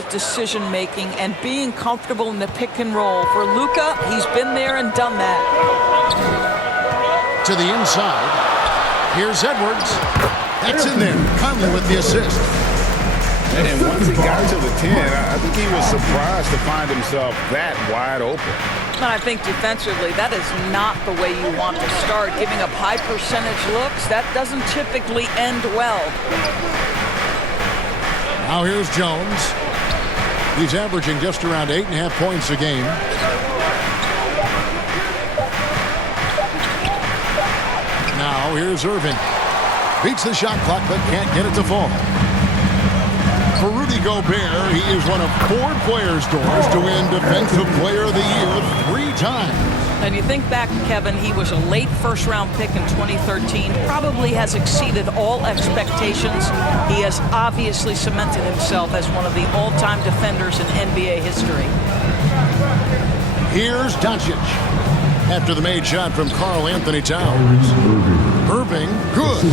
decision making and being comfortable in the pick and roll. For Luka, he's been there and done that. To the inside. Here's Edwards. That's in there. Conley with the assist. And once he got to the 10, I think he was surprised to find himself that wide open. And I think defensively, that is not the way you want to start. Giving up high percentage looks, that doesn't typically end well. Now here's Jones. He's averaging just around 8.5 points a game. Now here's Irving. Beats the shot clock but can't get it to fall. For Rudy Gobert, he is one of 4 players, Doris, to win Defensive Player of the Year 3 times. And you think back, Kevin, he was a late first-round pick in 2013. Probably has exceeded all expectations. He has obviously cemented himself as one of the all-time defenders in NBA history. Here's Doncic. After the made shot from Karl Anthony Towns. Irving, good.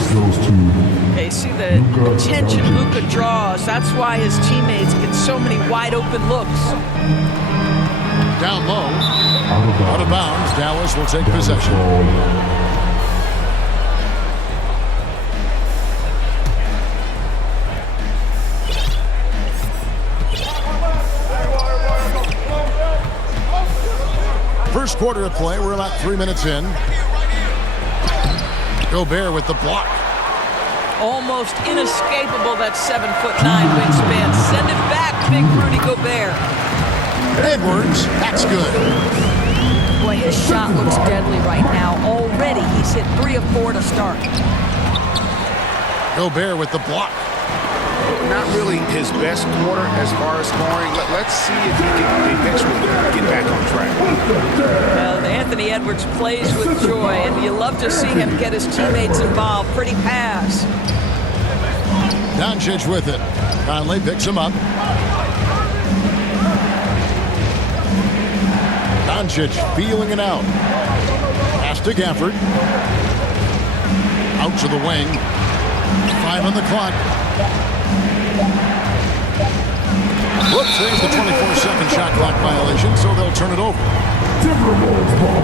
Okay, see the attention Luka draws. That's why his teammates get so many wide-open looks. Down low. Out of bounds. Dallas will take possession. First quarter of play. We're about 3 minutes in. Gobert with the block. Almost inescapable, that 7'9" wingspan. Send it back, big Rudy Gobert. Edwards, that's good. Boy, his shot looks deadly right now. Already, he's hit 3 of 4 to start. Gobert with the block. Not really his best quarter as far as scoring. Let's see if he can eventually get back on track. Well, Anthony Edwards plays with joy, and you love to see him get his teammates involved. Pretty pass. Doncic with it. Conley picks him up. Doncic feeling it out. Pass to Gafford. Out to the wing. 5 on the clock. Whoops, there's the 24-second shot clock violation, so they'll turn it over. Timberwolves ball.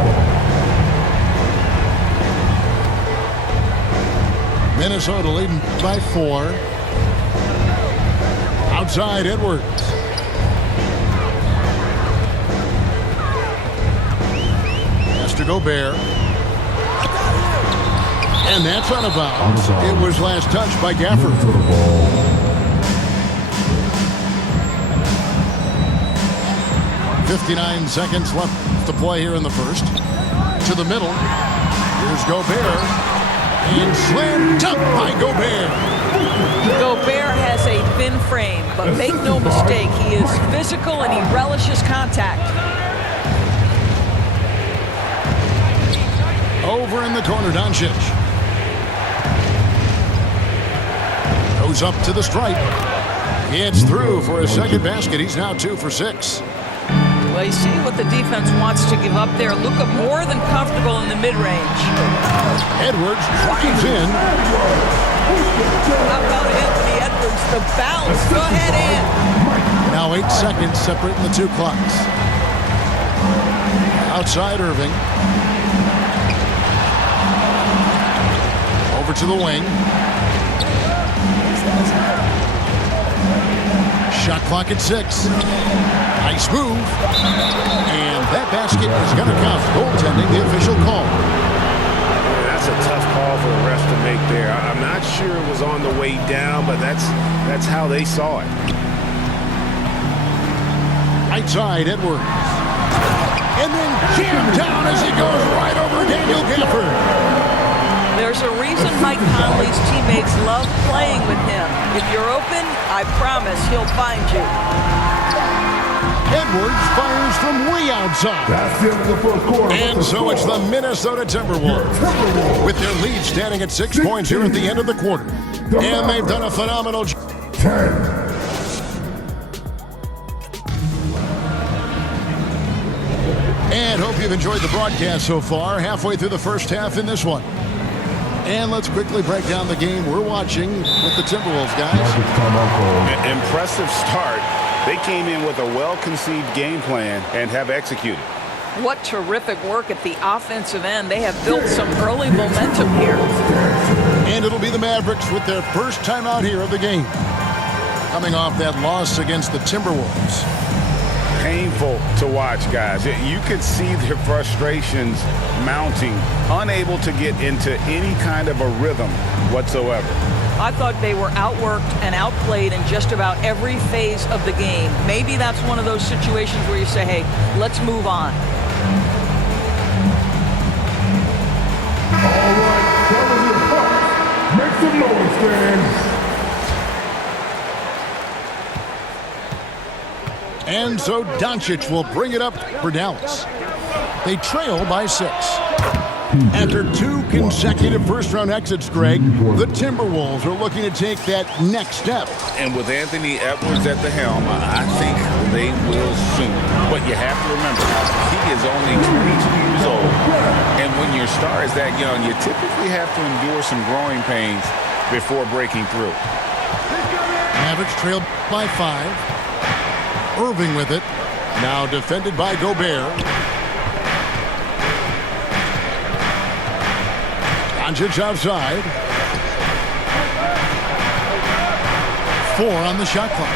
Minnesota leading by 4. Outside Edwards. Has to Gobert. And that's out of bounds. It was last touched by Gafford. 59 seconds left to play here in the first. To the middle. Here's Gobert. And slammed up by Gobert. Gobert has a thin frame, but make no mistake, he is physical and he relishes contact. Over in the corner, Doncic. Goes up to the stripe. It's through for his second basket. He's now 2 for 6. Well, you see what the defense wants to give up there. Luka more than comfortable in the mid-range. Edwards drives in. How about Anthony Edwards, the bounce? Go ahead, Ant. Now 8 seconds separating the 2 clocks. Outside Irving. Over to the wing. Shot clock at 6. Nice move. And that basket is going to count. Goaltending, the official call. That's a tough call for the refs to make there. I'm not sure it was on the way down, but that's how they saw it. Right side, Edwards. And then jammed down as he goes right over Daniel Gafford. There's a reason Mike Conley's teammates love playing with him. If you're open, I promise he'll find you. Edwards fires from way outside. That's the end of the first quarter. And so it's the Minnesota Timberwolves with their lead standing at 6 points here at the end of the quarter. And they've done a phenomenal job. 10. And hope you've enjoyed the broadcast so far. Halfway through the first half in this one. And let's quickly break down the game we're watching with the Timberwolves, guys. An impressive start. They came in with a well-conceived game plan and have executed. What terrific work at the offensive end. They have built some early momentum here. And it'll be the Mavericks with their first time out here of the game, coming off that loss against the Timberwolves. Painful to watch, guys. You could see their frustrations mounting, unable to get into any kind of a rhythm whatsoever. I thought they were outworked and outplayed in just about every phase of the game. Maybe that's one of those situations where you say, hey, let's move on. All right, fellas and pups, make some noise, fans. And so Doncic will bring it up for Dallas. They trail by 6. After 2 consecutive first-round exits, Greg, the Timberwolves are looking to take that next step. And with Anthony Edwards at the helm, I think they will soon. But you have to remember, he is only 22 years old. And when your star is that young, you typically have to endure some growing pains before breaking through. Mavericks trail by 5. Irving with it. Now defended by Gobert. Doncic outside. 4 on the shot clock.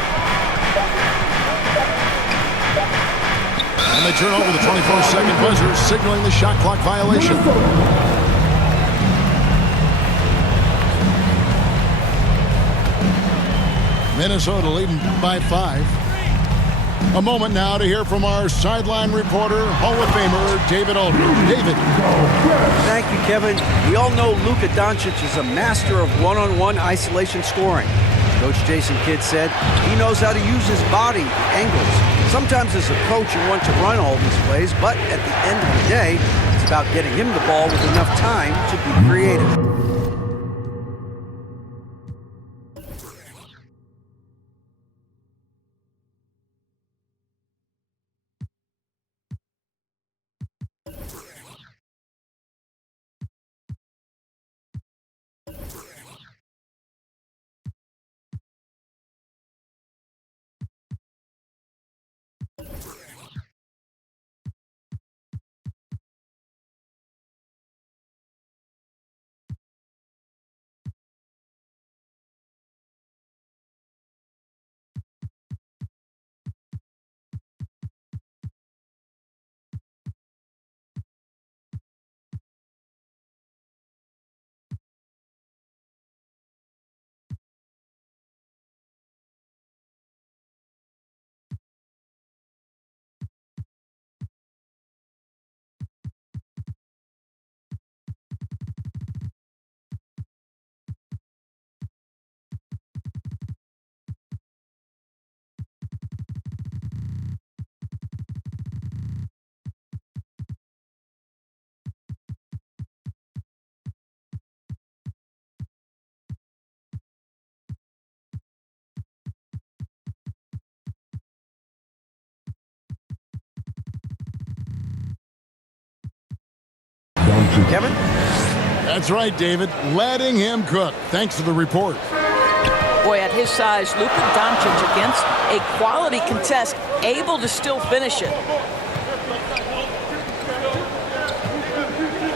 And they turn over the 24-second buzzer, signaling the shot clock violation. Minnesota leading by 5. A moment now to hear from our sideline reporter, Hall of Famer David Aldridge. David. Thank you, Kevin. We all know Luka Doncic is a master of one-on-one isolation scoring. Coach Jason Kidd said he knows how to use his body, angles. Sometimes as a coach you want to run all these plays, but at the end of the day, it's about getting him the ball with enough time to be creative. Kevin? That's right, David. Letting him cook. Thanks for the report. Boy, at his size, Luka Doncic against a quality contest, able to still finish it.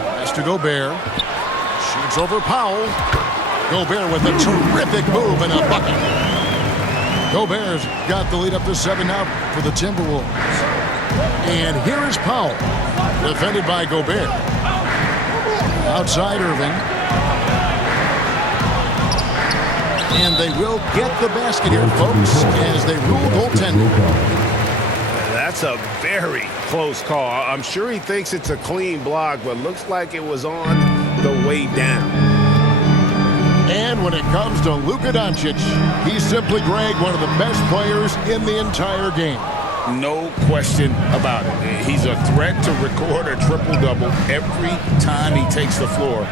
Pass to Gobert. Shoots over Powell. Gobert with a terrific move and a bucket. Gobert's got the lead up to 7 now for the Timberwolves. And here is Powell, defended by Gobert. Outside Irving. And they will get the basket here, folks, as they rule goaltending. That's a very close call. I'm sure he thinks it's a clean block, but looks like it was on the way down. And when it comes to Luka Doncic, he's simply, Greg, one of the best players in the entire game. No question about it. He's a threat to record a triple-double every time he takes the floor.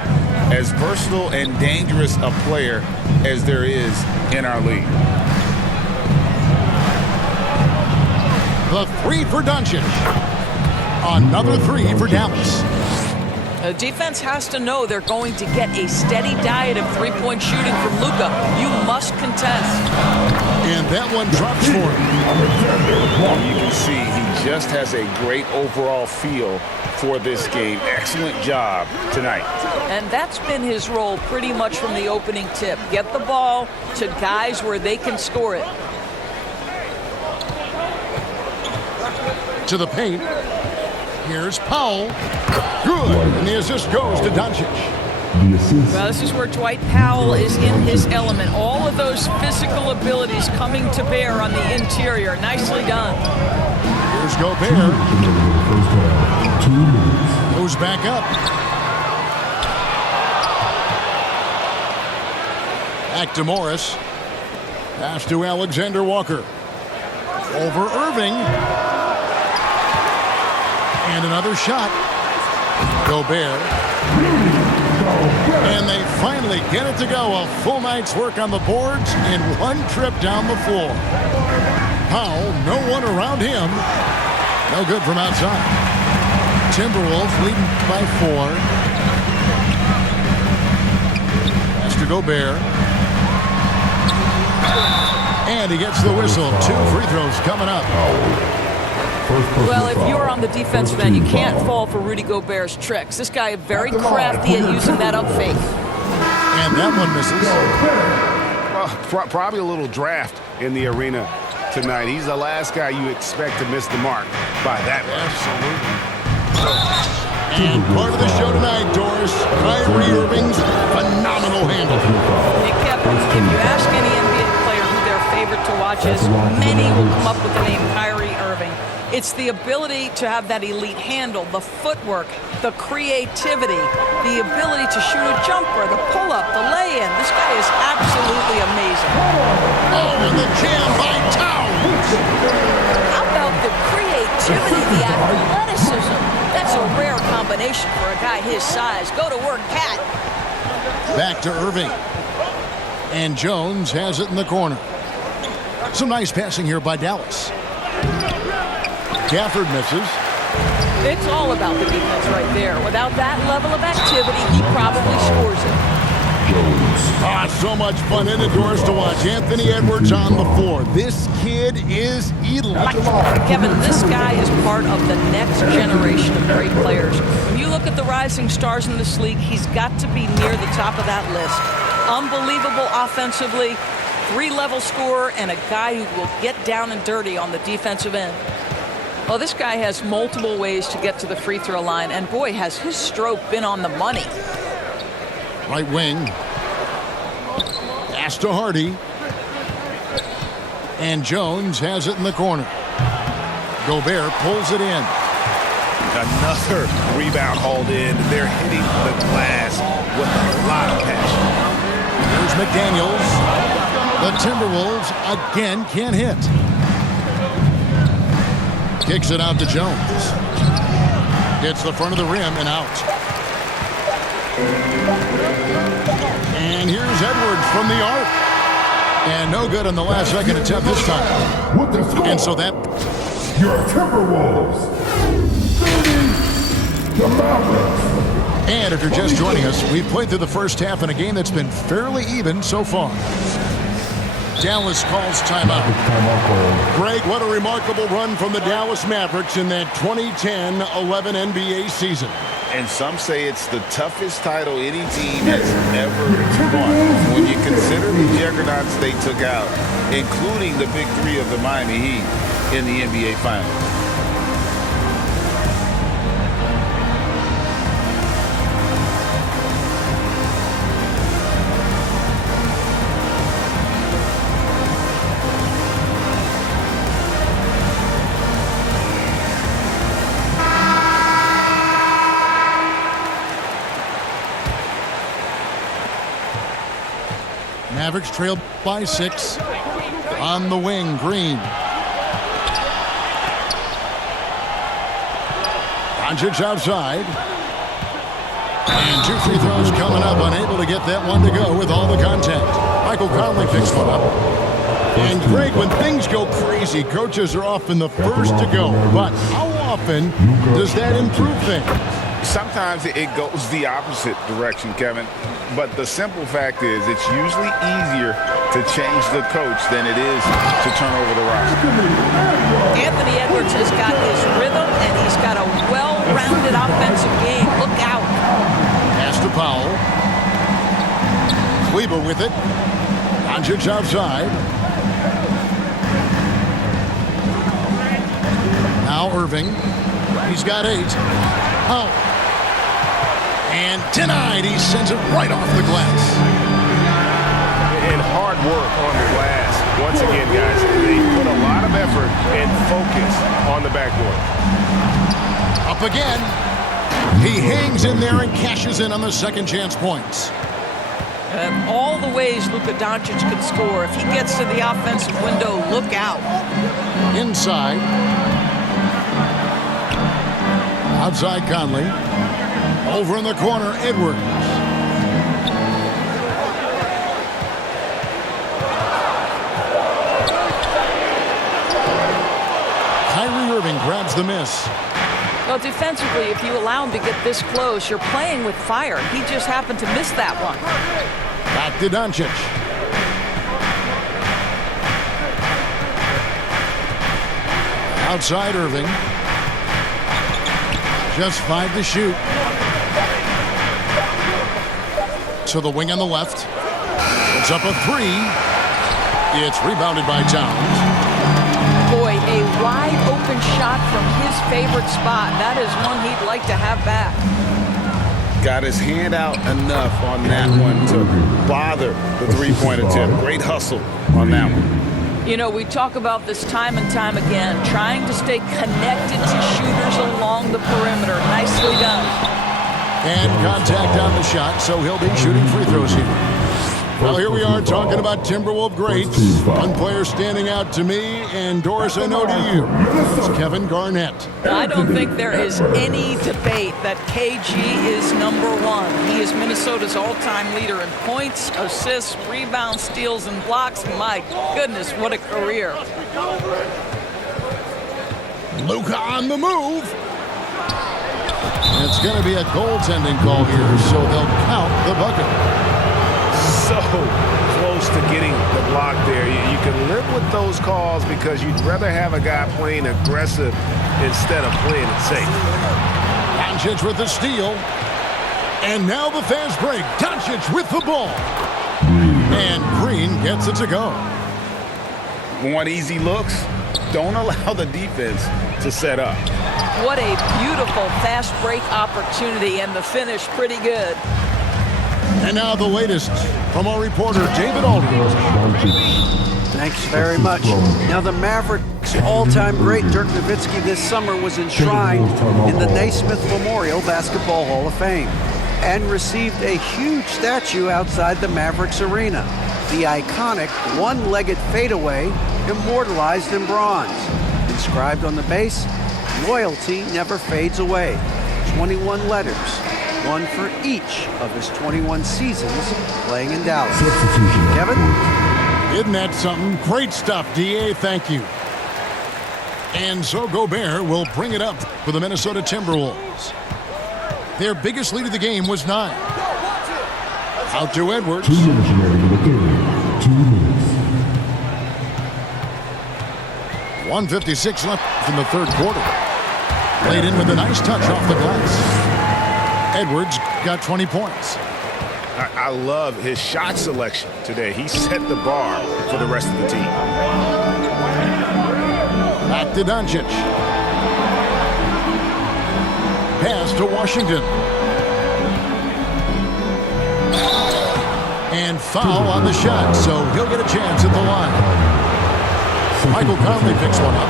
As versatile and dangerous a player as there is in our league. The 3 for Doncic. Another 3 for Dallas. The defense has to know they're going to get a steady diet of three-point shooting from Luka. You must contest. And that one drops for him. You can see he just has a great overall feel for this game. Excellent job tonight. And that's been his role pretty much from the opening tip. Get the ball to guys where they can score it. To the paint. Here's Powell. Good. And the assist goes to Doncic. Well, this is where Dwight Powell is in his element. All of those physical abilities coming to bear on the interior. Nicely done. Here's Gobert. Goes back up. Back to Morris. Pass to Alexander Walker. Over Irving. And another shot. Gobert. And they finally get it to go. A full night's work on the boards in one trip down the floor. Powell, no one around him. No good from outside. Timberwolves leading by 4. Pass to Gobert. And he gets the whistle. 2 free throws coming up. Well, if you're on the defensive end, you can't fall for Rudy Gobert's tricks. This guy is very crafty at using that up fake. And that one misses. Well, probably a little draft in the arena tonight. He's the last guy you expect to miss the mark by that much. Absolutely. And part of the show tonight, Doris, Kyrie Irving's phenomenal handle. Hey, Kevin, if you ask any NBA player who their favorite to watch is, many will come up with the name Kyrie Irving. It's the ability to have that elite handle, the footwork, the creativity, the ability to shoot a jumper, the pull-up, the lay-in. This guy is absolutely amazing. Oh, and the jam by Towns. How about the creativity, the athleticism? That's a rare combination for a guy his size. Go to work, Cat. Back to Irving. And Jones has it in the corner. Some nice passing here by Dallas. Gafford misses. It's all about the defense right there. Without that level of activity, he probably scores it. So much fun in the doors to watch. Anthony Edwards on the floor. This kid is electric. Kevin, this guy is part of the next generation of great players. When you look at the rising stars in this league, he's got to be near the top of that list. Unbelievable offensively, 3-level scorer, and a guy who will get down and dirty on the defensive end. Well, this guy has multiple ways to get to the free throw line, and boy, has his stroke been on the money. Right wing. Pass to Hardy. And Jones has it in the corner. Gobert pulls it in. Another rebound hauled in. They're hitting the glass with a lot of passion. Here's McDaniels. The Timberwolves again can't hit. Kicks it out to Jones. Hits the front of the rim and out. And here's Edwards from the arc. And no good on the last second attempt this time. With the score, And so that... your Timberwolves beating the Mavericks. And if you're just joining us, we've played through the first half in a game that's been fairly even so far. Dallas calls timeout. Greg, what a remarkable run from the Dallas Mavericks in that 2010-11 NBA season. And some say it's the toughest title any team has ever won. When you consider the juggernauts they took out, including the big three of the Miami Heat in the NBA Finals. Mavericks trail by 6. On the wing, Green. Doncic outside. And 2 free throws coming up. Unable to get that one to go with all the contact. Michael Conley picks one up. And Greg, when things go crazy, coaches are often the first to go. But how often does that improve things? Sometimes it goes the opposite direction, Kevin. But the simple fact is it's usually easier to change the coach than it is to turn over the roster. Anthony Edwards has got his rhythm, and he's got a well-rounded offensive game. Look out. Pass to Powell. Kleber with it. Doncic outside. Now Irving. He's got 8. Oh. And denied. He sends it right off the glass. And hard work on the glass. Once again, guys, they put a lot of effort and focus on the backboard. Up again. He hangs in there and cashes in on the second chance points. All the ways Luka Doncic can score. If he gets to the offensive window, look out. Inside. Outside Conley. Over in the corner, Edwards. Kyrie Irving grabs the miss. Well, defensively, if you allow him to get this close, you're playing with fire. He just happened to miss that one. Back to Doncic. Outside Irving. Just 5 to shoot. To the wing on the left. It's up a 3. It's rebounded by Towns. Boy, a wide open shot from his favorite spot. That is one he'd like to have back. Got his hand out enough on that one to bother the three-point attempt. Great hustle on that one. You know, we talk about this time and time again, trying to stay connected to shooters along the perimeter. Nicely done. And contact on the shot, so he'll be shooting free throws here. Well, here we are talking about Timberwolves greats. One player standing out to me, and Doris, I know to you, it's Kevin Garnett. I don't think there is any debate that KG is #1. He is Minnesota's all-time leader in points, assists, rebounds, steals, and blocks. My goodness, what a career. Luka on the move. It's going to be a goaltending call here, so they'll count the bucket. So close to getting the block there. You can live with those calls because you'd rather have a guy playing aggressive instead of playing it safe. Doncic with the steal. And now the fast break. Doncic with the ball. And Green gets it to go. Want easy looks? Don't allow the defense to set up. What a beautiful fast break opportunity, and the finish pretty good. And now the latest from our reporter, David Aldridge. Thanks very much. Now the Mavericks' all-time great Dirk Nowitzki this summer was enshrined in the Naismith Memorial Basketball Hall of Fame and received a huge statue outside the Mavericks arena. The iconic one-legged fadeaway immortalized in bronze. Inscribed on the base, loyalty never fades away. 21 letters. One for each of his 21 seasons playing in Dallas. Kevin? Isn't that something? Great stuff, D.A. Thank you. And so Gobert will bring it up for the Minnesota Timberwolves. Their biggest lead of the game was 9. Out to Edwards. 2 minutes remaining in the third. 2 minutes. 1:56 left in the third quarter. Played in with a nice touch off the glass. Edwards got 20 points. I love his shot selection today. He set the bar for the rest of the team. Back to Doncic. Pass to Washington. And foul on the shot, so he'll get a chance at the line. Michael Conley picks one up.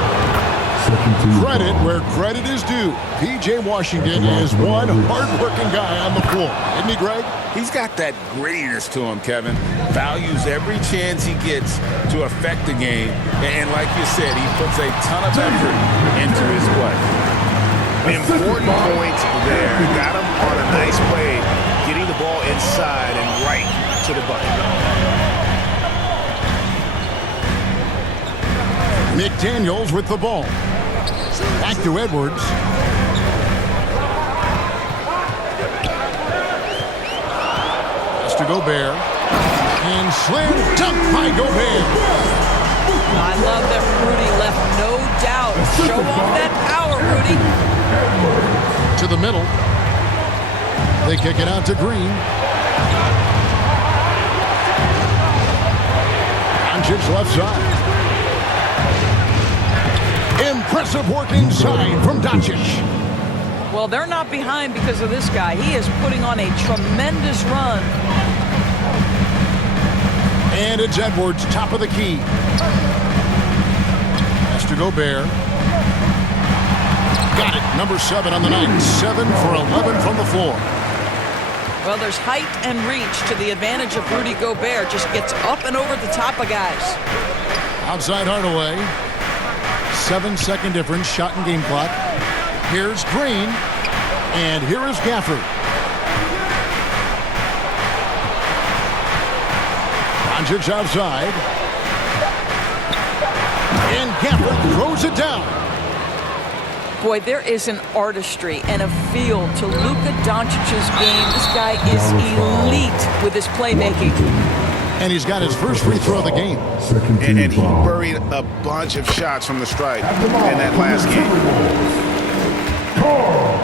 Credit where credit is due. P.J. Washington is one hard-working guy on the floor. Isn't he, Greg? He's got that grittiness to him, Kevin. Values every chance he gets to affect the game. And like you said, he puts a ton of effort into his play. Important points there. Got him on a nice play, getting the ball inside and right to the bucket. McDaniels with the ball. Back to Edwards. to Gobert. And slam dunk by Gobert. I love that Rudy left no doubt. Show off that power, Rudy. To the middle. They kick it out to Green. Doncic left side. Impressive work inside from Doncic. Well, they're not behind because of this guy. He is putting on a tremendous run. And it's Edwards, top of the key. Has to Gobert. Got it. Number 7 on the night. 7 for 11 from the floor. Well, there's height and reach to the advantage of Rudy Gobert. Just gets up and over the top of guys. Outside Hardaway. 7-second difference. Shot and game clock. Here's Green. And here is Gafford. Doncic outside. And Gafford throws it down. Boy, there is an artistry and a feel to Luka Doncic's game. This guy is elite with his playmaking. And he's got his first free throw of the game. And he buried a bunch of shots from the stripe in that last game.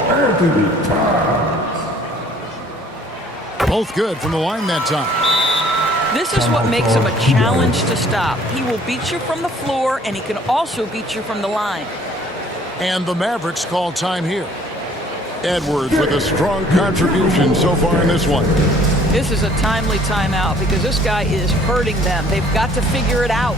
Anthony Towns. Both good from the line that time. This is what makes him a challenge to stop. He will beat you from the floor, and he can also beat you from the line. And the Mavericks call time here. Edwards with a strong contribution so far in this one. This is a timely timeout because this guy is hurting them. They've got to figure it out.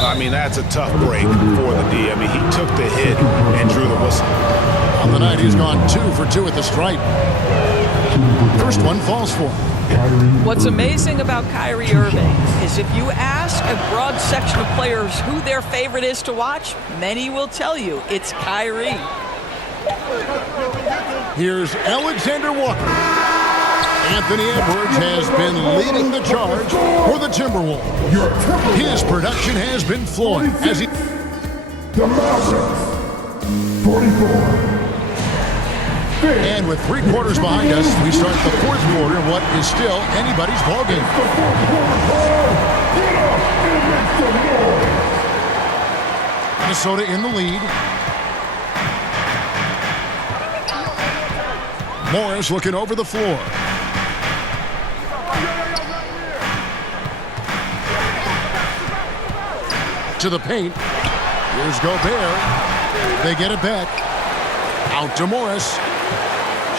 I mean, that's a tough break for the D. I mean, he took the hit and drew the whistle. On the night, he's gone 2 for 2 at the stripe. First one falls for him. What's amazing about Kyrie Irving is if you ask a broad section of players who their favorite is to watch, many will tell you it's Kyrie. Here's Alexander Walker. Anthony Edwards has been leading the charge for the Timberwolves. His production has been flowing as he... The Mavericks, 44. And with 3 quarters behind us, we start the 4th quarter in what is still anybody's ballgame. Minnesota in the lead. Morris looking over the floor. To the paint. Here's Gobert. They get it back. Out to Morris.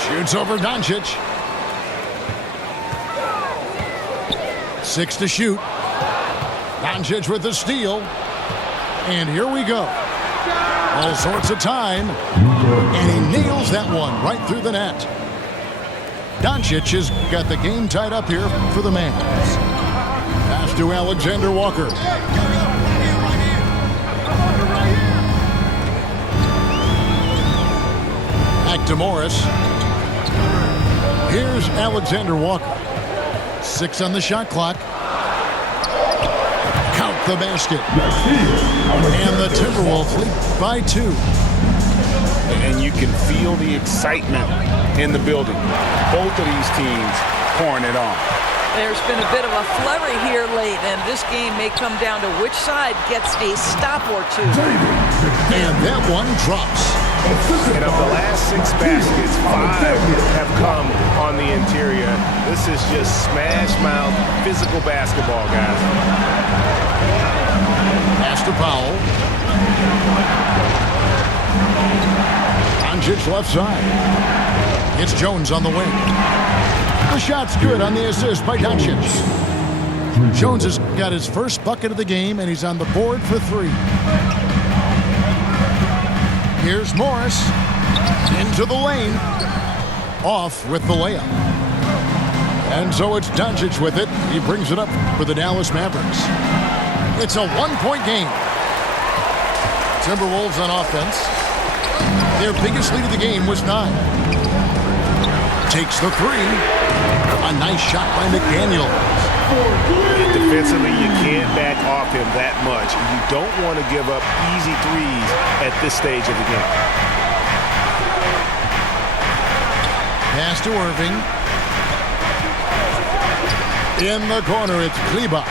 Shoots over Doncic. 6 to shoot. Doncic with the steal. And here we go. All sorts of time. And he nails that one right through the net. Doncic has got the game tied up here for the Mavs. Pass to Alexander Walker. Back to Morris. Here's Alexander Walker. 6 on the shot clock. Count the basket. And the Timberwolves lead by 2. And you can feel the excitement in the building. Both of these teams pouring it on. There's been a bit of a flurry here late, and this game may come down to which side gets a stop or 2. And that one drops. And of the last 6 baskets, 5 have come on the interior. This is just smash mouth physical basketball, guys. Pass to Powell. Doncic left side. It's Jones on the wing. The shot's good on the assist by Doncic. Jones has got his first bucket of the game, and he's on the board for 3. Here's Morris. Into the lane. Off with the layup. And so it's Doncic with it. He brings it up for the Dallas Mavericks. It's a 1-point game. Timberwolves on offense. Their biggest lead of the game was 9. Takes the 3. A nice shot by McDaniel. Defensively, you can't back off him that much. You don't want to give up easy threes at this stage of the game. Pass to Irving. In the corner, it's Kleba.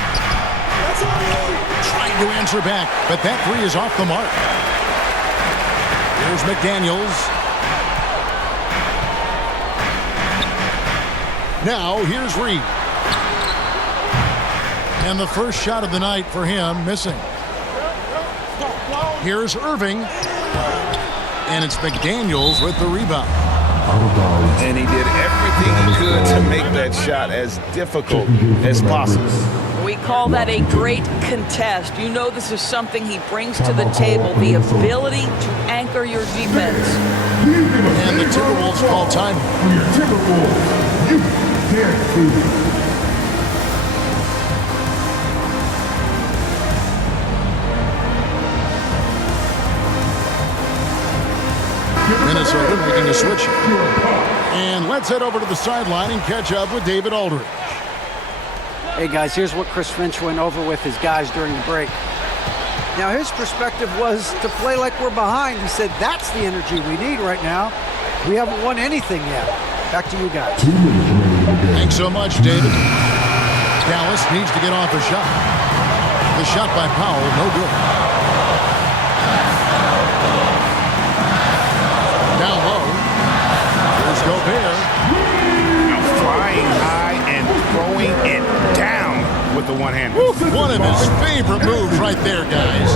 Trying to answer back, but that 3 is off the mark. Here's McDaniels. Now, here's Reed. And the first shot of the night for him, missing. Here's Irving. And it's McDaniels with the rebound. And he did everything he could to make that shot as difficult as possible. We call that a great contest. You know this is something he brings to the table, the ability to anchor your defense. And the Timberwolves call time. For your Timberwolves, you can't lose. Minnesota making a switch. And let's head over to the sideline and catch up with David Aldridge. Hey, guys, here's what Chris Finch went over with his guys during the break. Now, his perspective was to play like we're behind. He said, that's the energy we need right now. We haven't won anything yet. Back to you guys. Thanks so much, David. Dallas needs to get off a shot. The shot by Powell, no good. Down low. Here's Gobert. Flying high and throwing it down with the one-hand. One of his favorite moves right there, guys.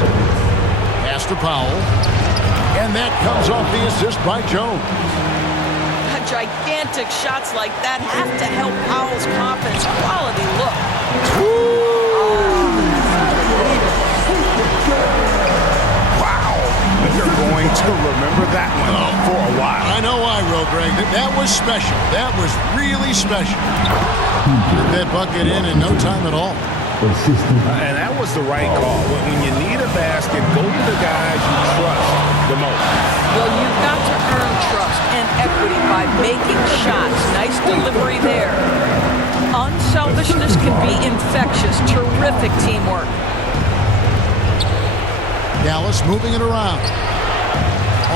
Pass to Powell. And that comes off the assist by Jones. Gigantic shots like that have to help Powell's confidence. Quality look. Wow. You're going to remember that one for a while. I know I will, Greg. That was special. That was really special. Get that bucket in no time at all. And that was the right call. When you need a basket, go to the guys you trust the most. Well, you've got to earn trust and equity by making shots. Nice delivery there. Unselfishness can be infectious. Terrific teamwork. Dallas moving it around.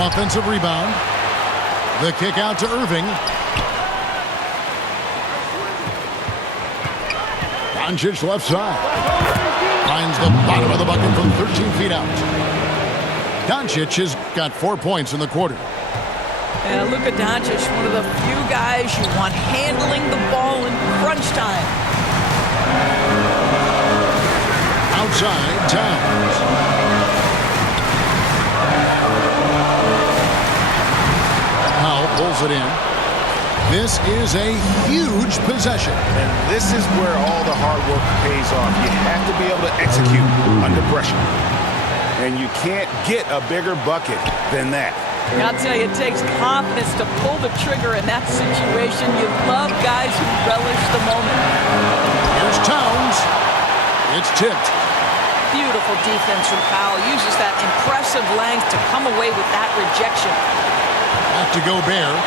Offensive rebound. The kick out to Irving. Doncic left side. Finds the bottom of the bucket from 13 feet out. Doncic has got 4 points in the quarter. And Luka Doncic, one of the few guys you want handling the ball in crunch time. Outside, Towns. Powell pulls it in. This is a huge possession. And this is where all the hard work pays off. You have to be able to execute under pressure. And you can't get a bigger bucket than that. I'll tell you, it takes confidence to pull the trigger in that situation. You love guys who relish the moment. Here's Towns. It's tipped. Beautiful defense from Powell. Uses that impressive length to come away with that rejection. Back to Gobert.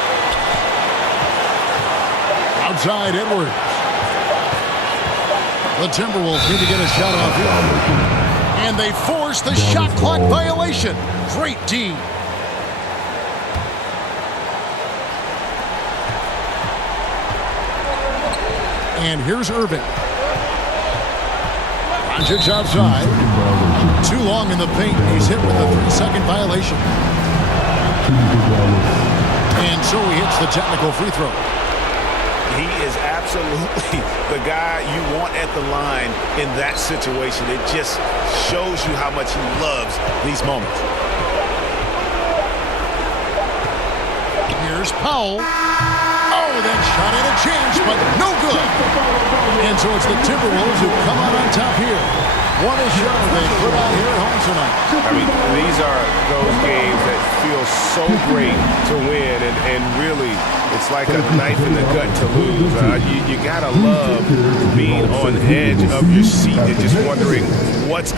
Outside, Edwards. The Timberwolves need to get a shot off here. And they force the shot clock violation. Great D. And here's Irving. Doncic outside. Too long in the paint. He's hit with a 3-second violation. And so he hits the technical free throw. He is absolutely the guy you want at the line in that situation. It just shows you how much he loves these moments. Here's Powell. Oh, that shot had a chance, but no good. And so it's the Timberwolves who come out on top here. What a show they put on here at home tonight. I mean, these are those games that feel so great to win, and really, it's like a knife in the gut to lose. You gotta love being on the edge of your seat and just wondering what's going